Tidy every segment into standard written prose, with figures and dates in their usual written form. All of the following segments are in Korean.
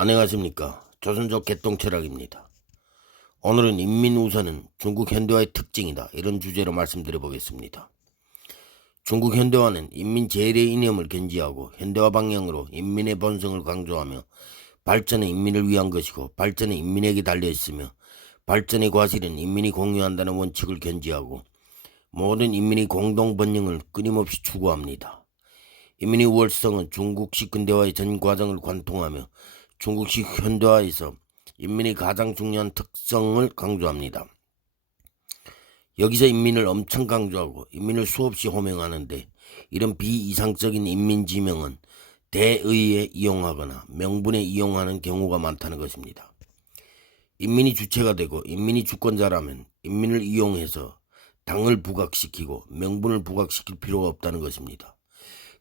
안녕하십니까. 조선족 개똥철학입니다. 오늘은 인민우선은 중국 현대화의 특징이다, 이런 주제로 말씀드려 보겠습니다. 중국 현대화는 인민 재래의 이념을 견지하고 현대화 방향으로 인민의 본성을 강조하며 발전은 인민을 위한 것이고 발전은 인민에게 달려있으며 발전의 과실은 인민이 공유한다는 원칙을 견지하고 모든 인민의 공동 번영을 끊임없이 추구합니다. 인민의 우월성은 중국식 근대화의 전 과정을 관통하며 중국식 현대화에서 인민의 가장 중요한 특성을 강조합니다. 여기서 인민을 엄청 강조하고 인민을 수없이 호명하는데, 이런 비이상적인 인민지명은 대의에 이용하거나 명분에 이용하는 경우가 많다는 것입니다. 인민이 주체가 되고 인민이 주권자라면 인민을 이용해서 당을 부각시키고 명분을 부각시킬 필요가 없다는 것입니다.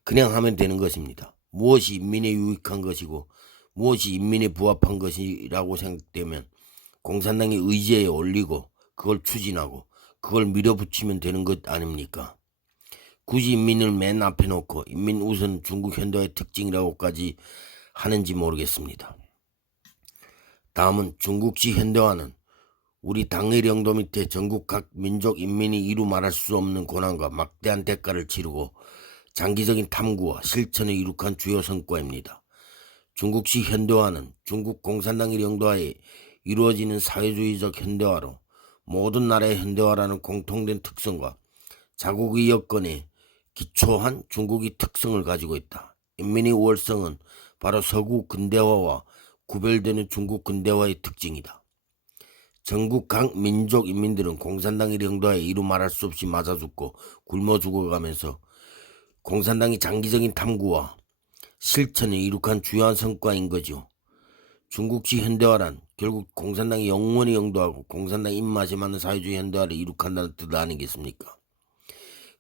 그냥 하면 되는 것입니다. 무엇이 인민에 유익한 것이고 무엇이 인민에 부합한 것이라고 생각되면 공산당의 의지에 올리고 그걸 추진하고 그걸 밀어붙이면 되는 것 아닙니까? 굳이 인민을 맨 앞에 놓고 인민 우선 중국 현대화의 특징이라고까지 하는지 모르겠습니다. 다음은 중국식 현대화는 우리 당의 영도 밑에 전국 각 민족 인민이 이루 말할 수 없는 고난과 막대한 대가를 치르고 장기적인 탐구와 실천을 이룩한 주요 성과입니다. 중국식 현대화는 중국 공산당의 영도하에 이루어지는 사회주의적 현대화로 모든 나라의 현대화라는 공통된 특성과 자국의 여건에 기초한 중국의 특성을 가지고 있다. 인민의 우월성은 바로 서구 근대화와 구별되는 중국 근대화의 특징이다. 전국 각 민족 인민들은 공산당의 영도하에 이루 말할 수 없이 맞아 죽고 굶어 죽어가면서 공산당의 장기적인 탐구와 실천을 이룩한 주요한 성과인 거죠. 중국식 현대화란 결국 공산당이 영원히 영도하고 공산당 입맛에 맞는 사회주의 현대화를 이룩한다는 뜻 아니겠습니까?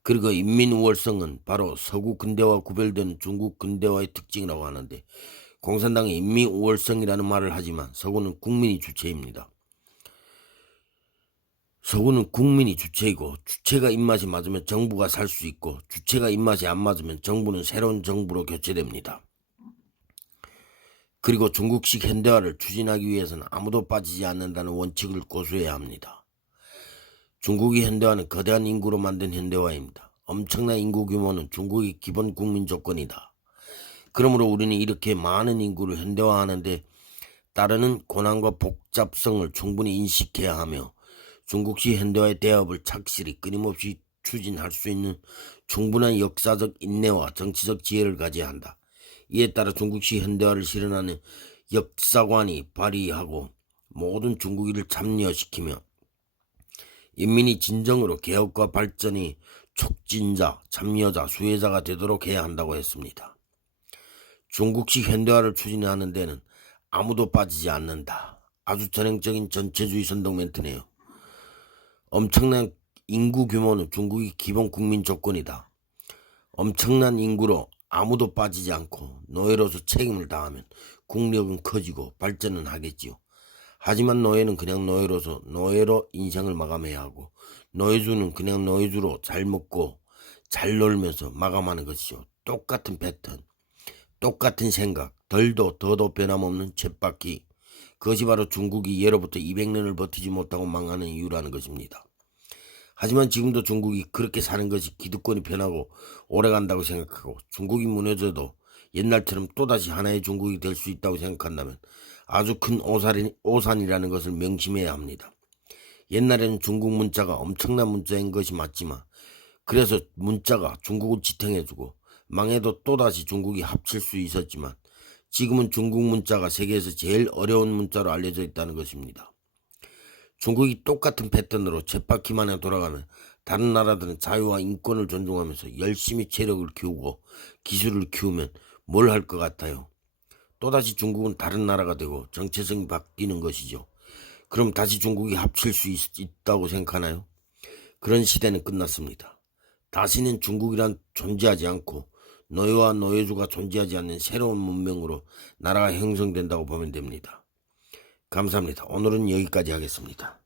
그리고 인민 우월성은 바로 서구 근대화와 구별되는 중국 근대화의 특징이라고 하는데, 공산당이 인민 우월성이라는 말을 하지만 서구는 국민이 주체입니다. 서구는 국민이 주체이고 주체가 입맛이 맞으면 정부가 살 수 있고 주체가 입맛이 안 맞으면 정부는 새로운 정부로 교체됩니다. 그리고 중국식 현대화를 추진하기 위해서는 아무도 빠지지 않는다는 원칙을 고수해야 합니다. 중국의 현대화는 거대한 인구로 만든 현대화입니다. 엄청난 인구 규모는 중국의 기본 국민 조건이다. 그러므로 우리는 이렇게 많은 인구를 현대화하는데 따르는 고난과 복잡성을 충분히 인식해야 하며 중국식 현대화의 대업을 착실히 끊임없이 추진할 수 있는 충분한 역사적 인내와 정치적 지혜를 가져야 한다. 이에 따라 중국식 현대화를 실현하는 역사관이 발휘하고 모든 중국인을 참여시키며 인민이 진정으로 개혁과 발전이 촉진자, 참여자, 수혜자가 되도록 해야 한다고 했습니다. 중국식 현대화를 추진하는 데는 아무도 빠지지 않는다. 아주 전형적인 전체주의 선동 멘트네요. 엄청난 인구 규모는 중국의 기본 국민 조건이다. 엄청난 인구로 아무도 빠지지 않고 노예로서 책임을 다하면 국력은 커지고 발전은 하겠지요. 하지만 노예는 그냥 노예로서 노예로 인생을 마감해야 하고 노예주는 그냥 노예주로 잘 먹고 잘 놀면서 마감하는 것이죠. 똑같은 패턴, 똑같은 생각, 덜도 더도 변함없는 쳇바퀴. 그것이 바로 중국이 예로부터 200년을 버티지 못하고 망하는 이유라는 것입니다. 하지만 지금도 중국이 그렇게 사는 것이 기득권이 편하고 오래간다고 생각하고 중국이 무너져도 옛날처럼 또다시 하나의 중국이 될 수 있다고 생각한다면 아주 큰 오산이라는 것을 명심해야 합니다. 옛날에는 중국 문자가 엄청난 문자인 것이 맞지만 그래서 문자가 중국을 지탱해주고 망해도 또다시 중국이 합칠 수 있었지만 지금은 중국 문자가 세계에서 제일 어려운 문자로 알려져 있다는 것입니다. 중국이 똑같은 패턴으로 쳇바퀴만에 돌아가면 다른 나라들은 자유와 인권을 존중하면서 열심히 체력을 키우고 기술을 키우면 뭘 할 것 같아요? 또다시 중국은 다른 나라가 되고 정체성이 바뀌는 것이죠. 그럼 다시 중국이 합칠 수 있다고 생각하나요? 그런 시대는 끝났습니다. 다시는 중국이란 존재하지 않고 노예와 노예주가 존재하지 않는 새로운 문명으로 나라가 형성된다고 보면 됩니다. 감사합니다. 오늘은 여기까지 하겠습니다.